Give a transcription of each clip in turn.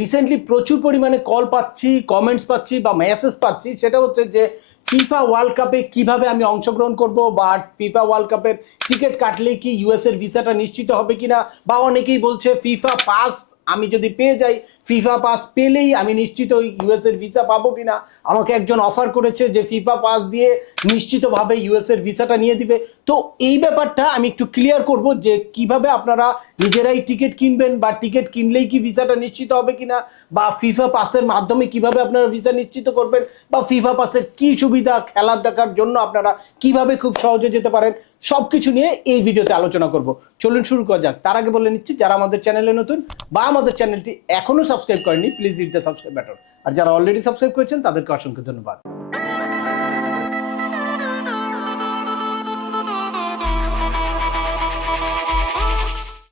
Recently প্রচুর পরিমাণে call পাচ্ছি, কমেন্টস পাচ্ছি বা মেসেজ পাচ্ছি, সেটা হচ্ছে যে ফিফা ওয়ার্ল্ড কাপে কিভাবে আমি অংশগ্রহণ করব, বা ফিফা ওয়ার্ল্ড কাপের টিকিট কাটলে কি ইউএস এর ভিসাটা নিশ্চিত হবে কিনা, বা অনেকেই বলছে ফিফা পাস আমি যদি পেয়ে যাই, ফিফা পাস পেলেই আমি নিশ্চিত ইউএস এর ভিসা পাবো কিনা। আমাকে একজন অফার করেছে যে ফিফা পাস দিয়ে নিশ্চিতভাবে ইউএস এর ভিসাটা নিয়ে দিবে। তো এই ব্যাপারটা আমি একটু ক্লিয়ার করব যে কিভাবে আপনারা নিজেরাই টিকিট কিনবেন, বা টিকিট কিনলেই কি ভিসাটা নিশ্চিত হবে কিনা, বা ফিফা পাসের মাধ্যমে কিভাবে আপনারা ভিসা নিশ্চিত করবেন, বা ফিফা পাসের কি সুবিধা, খেলা দেখার জন্য আপনারা কিভাবে খুব সহজে যেতে পারেন, সবকিছু নিয়ে এই ভিডিওতে আলোচনা করব। চলুন শুরু করা যাক। তার আগে বলে নিচ্ছি, যারা আমাদের চ্যানেলে নতুন বা আমাদের চ্যানেলটি এখনো সাবস্ক্রাইব করেনি, please hit the subscribe button. আর যারা অলরেডি সাবস্ক্রাইব করেছেন তাদেরকে অসংখ্য ধন্যবাদ।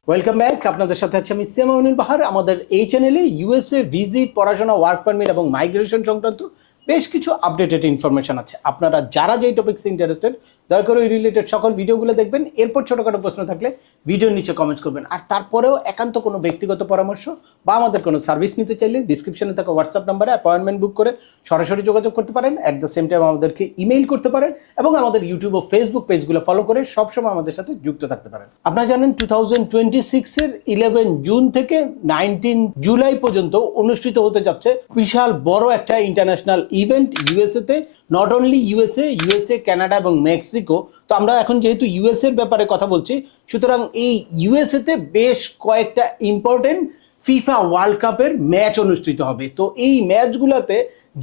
Welcome back. আপনাদের সাথে আছে আমি সিয়াম আমিনুল বাহার। আমাদের এই চ্যানেলে ইউএসএ ভিজিট, পড়াশোনা, ওয়ার্ক পারমিট এবং মাইগ্রেশন সংক্রান্ত বেশ কিছু আপডেটেড ইনফরমেশন আছে। আপনারা যারা যেই টপিক্সে ইন্টারেস্টেড, দয়া করে ওই রিলেটেড সকল ভিডিওগুলো দেখবেন। এরপর ছোটোখাটো প্রশ্ন থাকলে ভিডিওর নিচে কমেন্টস করবেন। আর তারপরেও একান্ত কোনো ব্যক্তিগত পরামর্শ বা আমাদের কোনো সার্ভিস নিতে চাইলে ডিসক্রিপশনে থাকা হোয়াটসঅ্যাপ নাম্বারে অ্যাপয়েন্টমেন্ট বুক করে সরাসরি যোগাযোগ করতে পারেন। অ্যাট দ্য সেম টাইম আমাদেরকে ইমেইল করতে পারেন এবং আমাদের ইউটিউব ও ফেসবুক পেজগুলো ফলো করে সবসময় আমাদের সাথে যুক্ত থাকতে পারেন। আপনারা জানেন 2026-এর 11 জুন থেকে 19 জুলাই পর্যন্ত অনুষ্ঠিত হতে যাচ্ছে বিশাল বড় একটা ইন্টারন্যাশনাল ইভেন্ট ইউএসএ তে। নট অনলি ইউএসএ, কানাডা এবং মেক্সিকো। তো আমরা এখন যেহেতু ইউএসএ এর ব্যাপারে কথা বলছি, সুতরাং এই ইউএসএ তে বেশ কয়েকটা ইম্পর্টেন্ট ফিফা ওয়ার্ল্ড কাপের ম্যাচ অনুষ্ঠিত হবে। তো এই ম্যাচগুলোতে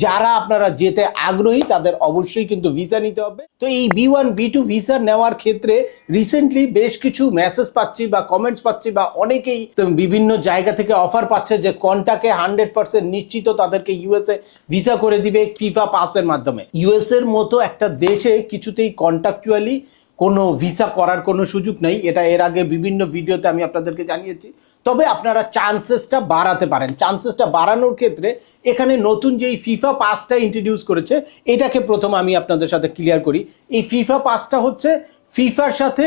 যারা আপনারা যেতে আগ্রহী তাদের অবশ্যই কিন্তু ভিসা নিতে হবে। তো এই B1 B2 ভিসা নেওয়ার ক্ষেত্রে রিসেন্টলি বেশ কিছু মেসেজ পাচ্ছি বা কমেন্টস পাচ্ছি, বা অনেকেই বিভিন্ন জায়গা থেকে অফার পাচ্ছে যে কন্টাকে 100% নিশ্চিত তাদেরকে ইউএসএ ভিসা করে দিবে ফিফা পাসের মাধ্যমে। ইউএস এর মতো একটা দেশে কিছুতেই কন্ট্রাকচুয়ালি কোনো ভিসা করার কোনো সুযোগ নেই। এটা এর আগে বিভিন্ন ভিডিওতে আমি আপনাদেরকে জানিয়েছি। তবে আপনারা চান্সেসটা বাড়াতে পারেন। চান্সেসটা বাড়ানোর ক্ষেত্রে এখানে নতুন যে ফিফা পাসটা ইন্ট্রোডিউস করেছে, এটাকে প্রথম আমি আপনাদের সাথে ক্লিয়ার করি। এই ফিফা পাসটা হচ্ছে ফিফার সাথে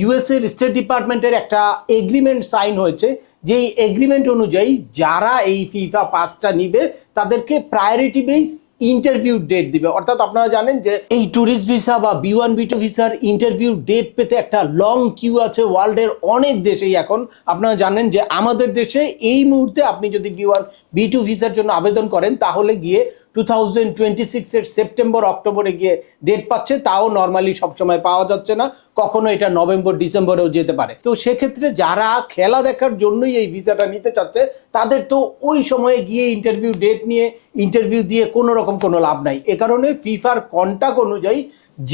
ইউএসএর স্টেট ডিপার্টমেন্টের একটা এগ্রিমেন্ট সাইন হয়েছে, যেই এগ্রিমেন্ট অনুযায়ী যারা এই ফিফা পাসটা নিবে তাদেরকে প্রায়োরিটি বেস ইন্টারভিউ ডেট দিবে। অর্থাৎ আপনারা জানেন যে এই ট্যুরিস্ট ভিসা বা B1 B2 ভিসার ইন্টারভিউ ডেট পেতে একটা লং কিউ আছে ওয়ার্ল্ডের অনেক দেশেই। এখন আপনারা জানেন যে আমাদের দেশে এই মুহূর্তে আপনি যদি B1 B2 ভিসার জন্য আবেদন করেন তাহলে গিয়ে 2026-এর সেপ্টেম্বর অক্টোবরে গিয়ে ডেট পাচ্ছে, তাও নর্মালি সবসময় পাওয়া যাচ্ছে না, কখনো এটা নভেম্বর ডিসেম্বরেও যেতে পারে। তো সেক্ষেত্রে যারা খেলা দেখার জন্যই এই ভিসাটা নিতে চাচ্ছে তাদের তো ওই সময়ে গিয়ে ইন্টারভিউ ডেট নিয়ে ইন্টারভিউ দিয়ে কোনো রকম কোনো লাভ নাই। এ কারণে ফিফার কন্ট্রাক্ট অনুযায়ী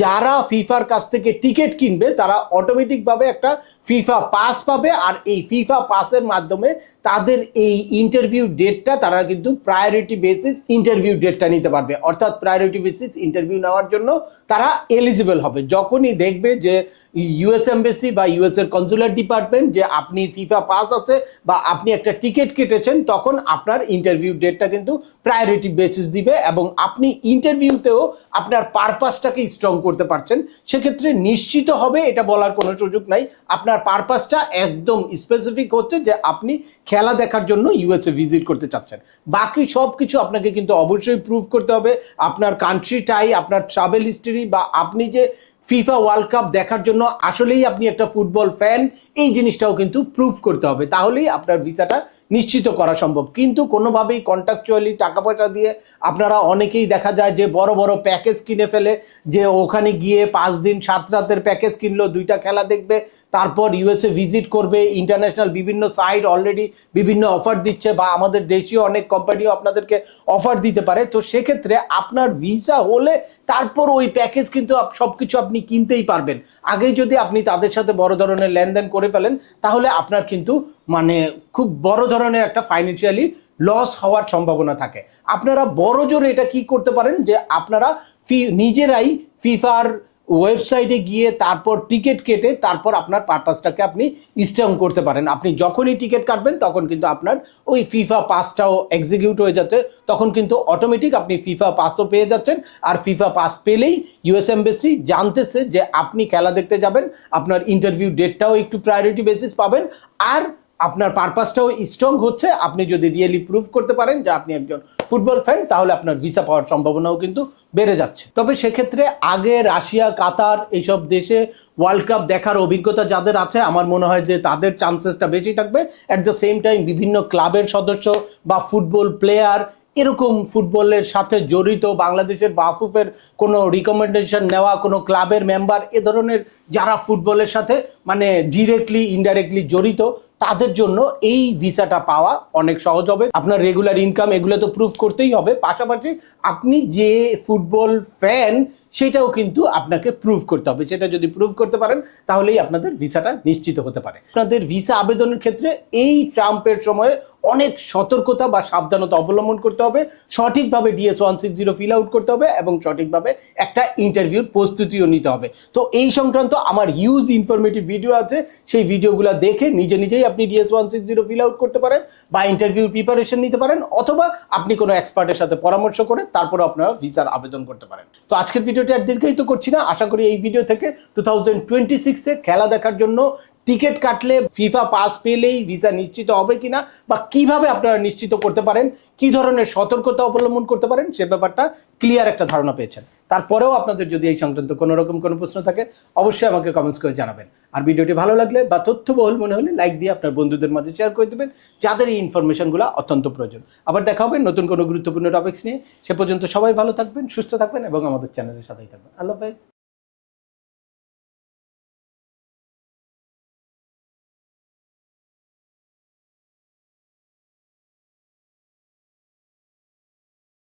যারা ফিফার কাছ থেকে টিকিট কিনবে তারা অটোমেটিকভাবে একটা ফিফা পাস পাবে, আর এই ফিফা পাসের মাধ্যমে তাদের এই ইন্টারভিউ ডেটটা তারা কিন্তু প্রায়োরিটি বেসিস ইন্টারভিউ ডেটটা নিতে পারবে। অর্থাৎ প্রায়োরিটি বেসিস ইন্টারভিউ নেওয়ার জন্য তারা এলিজিবল হবে যখনই দেখবে যে ইউএস এমবেসি বা ইউএস এর কনসুলার ডিপার্টমেন্ট যে আপনি ফিফা পাস আছে বা আপনি একটা টিকিট কেটেছেন, তখন আপনার ইন্টারভিউ ডেটটা কিন্তু প্রায়োরিটি বেসিস দিবে এবং আপনি ইন্টারভিউতেও আপনার পারপাসটাকে স্ট্রং করতে পারছেন। সেক্ষেত্রে নিশ্চিত হবে, এটা বলার কোনো সুযোগ নাই, আপনার পারপাসটা একদম স্পেসিফিক হচ্ছে যে আপনি খেলা দেখার জন্য ইউএসএ ভিজিট করতে চাচ্ছেন। বাকি সব কিছু আপনাকে কিন্তু অবশ্যই প্রুভ করতে হবে, আপনার কান্ট্রিটাই, আপনার ট্রাভেল হিস্ট্রি, বা আপনি যে ফিফা ওয়ার্ল্ড কাপ দেখার জন্য আসলেই আপনি একটা ফুটবল ফ্যান, এই জিনিসটাও কিন্তু প্রুভ করতে হবে। তাহলেই আপনার ভিসাটা নিশ্চিত করা সম্ভব। কিন্তু কোনোভাবেই কন্ট্রাকচুয়ালি টাকা পয়সা দিয়ে আপনারা অনেকেই দেখা যায় যে বড় বড় প্যাকেজ কিনে ফেলে, যে ওখানে গিয়ে 5 দিন 7 রাতের প্যাকেজ কিনলো, 2টা খেলা দেখবে, তারপর ইউএসএ ভিজিট করবে। ইন্টারন্যাশনাল বিভিন্ন সাইট অলরেডি বিভিন্ন অফার দিচ্ছে, বা আমাদের দেশীয় অনেক কোম্পানিও আপনাদেরকে অফার দিতে পারে। তো সেক্ষেত্রে আপনার ভিসা হলে তারপর ওই প্যাকেজ কিন্তু সবকিছু আপনি কিনতেই পারবেন। আগেই যদি আপনি তাদের সাথে বড় ধরনের লেনদেন করে ফেলেন তাহলে আপনার কিন্তু মানে খুব বড় ধরনের একটা ফাইন্যান্সিয়ালি লস হওয়ার সম্ভাবনা থাকে। আপনারা বড় জোরে এটা কি করতে পারেন যে আপনারা নিজেরাই ফিফার ওয়েবসাইটে গিয়ে তারপর টিকিট কেটে তারপর আপনার পারপাসটাকে আপনি স্ট্রং করতে পারেন। আপনি যখনই টিকিট কাটবেন তখন কিন্তু আপনার ওই ফিফা পাসটাও এক্সিকিউট হয়ে যাচ্ছে, তখন কিন্তু অটোমেটিক আপনি ফিফা পাসও পেয়ে যাচ্ছেন। আর ফিফা পাস পেলেই ইউএস এমবেসি জানতেছে যে আপনি খেলা দেখতে যাবেন, আপনার ইন্টারভিউ ডেটটাও একটু প্রায়োরিটি বেসিস পাবেন, আর আপনার পারপাসটাও স্ট্রং হচ্ছে। আপনি যদি রিয়েলি প্রুভ করতে পারেন যে আপনি একজন ফুটবল ফ্যান, তাহলে আপনার ভিসা পাওয়ার সম্ভাবনাও কিন্তু বেড়ে যাচ্ছে। তবে সেক্ষেত্রে আগে রাশিয়া, কাতার এইসব দেশে ওয়ার্ল্ড কাপ দেখার অভিজ্ঞতা যাদের আছে, আমার মনে হয় যে তাদের চান্সেসটা বেশি থাকবে। অ্যাট দ্য সেম টাইম বিভিন্ন ক্লাবের সদস্য বা ফুটবল প্লেয়ার, এরকম ফুটবলের সাথে জড়িত বাংলাদেশের বাফুফের কোনো রিকমেন্ডেশন নেওয়া কোনো ক্লাবের মেম্বার, এ ধরনের যারা ফুটবলের সাথে মানে ডিরেক্টলি ইনডাইরেক্টলি জড়িত, তাদের জন্য এই ভিসাটা পাওয়া অনেক সহজ হবে। আপনার রেগুলার ইনকাম এগুলো তো প্রুভ করতেই হবে, পাশাপাশি আপনি যে ফুটবল ফ্যান সেটাও কিন্তু আপনাকে প্রুভ করতে হবে। সেটা যদি প্রুভ করতে পারেন তাহলেই আপনাদের ভিসাটা নিশ্চিত হতে পারে। আপনাদের ভিসা আবেদনের ক্ষেত্রে এই ট্রাম্পের সময়ে অনেক সতর্কতা বা সাবধানতা অবলম্বন করতে হবে। সঠিকভাবে DS-160 ফিল আউট করতে হবে এবং সঠিকভাবে একটা ইন্টারভিউর প্রস্তুতিও নিতে হবে। তো এই সংক্রান্ত আমার হিউজ ইনফরমেটিভ ভিডিও আছে, সেই ভিডিওগুলো দেখে নিজে নিজেই আপনি DS-160 ফিল আউট করতে পারেন বা ইন্টারভিউর প্রিপারেশন নিতে পারেন, অথবা আপনি কোনো এক্সপার্টের সাথে পরামর্শ করে তারপরে আপনারা ভিসার আবেদন করতে পারেন। তো আজকের ভিডিওটি আর দীর্ঘায়িত করছি না। আশা করি এই ভিডিও থেকে 2026-এ খেলা দেখার জন্য টিকিট কাটলে ফিফা পাস পেলেই ভিসা নিশ্চিত হবে কিনা, বা কিভাবে আপনারা নিশ্চিত করতে পারেন, কি ধরনের সতর্কতা অবলম্বন করতে পারেন, সে ব্যাপারটা ক্লিয়ার একটা ধারণা পেয়েছেন। তারপরেও আপনাদের যদি এই সংক্রান্ত কোনো রকম কোনো প্রশ্ন থাকে, অবশ্যই আমাকে কমেন্টস করে জানাবেন। আর ভিডিওটি ভালো লাগলে বা তথ্যবহুল মনে হলে লাইক দিয়ে আপনার বন্ধুদের মাঝে শেয়ার করে দেবেন, যাদের এই ইনফরমেশনগুলো অত্যন্ত প্রয়োজন। আবার দেখা হবে নতুন কোনো গুরুত্বপূর্ণ টপিকস নিয়ে। সে পর্যন্ত সবাই ভালো থাকবেন, সুস্থ থাকবেন এবং আমাদের চ্যানেলের সাথেই থাকবেন। আল্লাহ হাফেজ।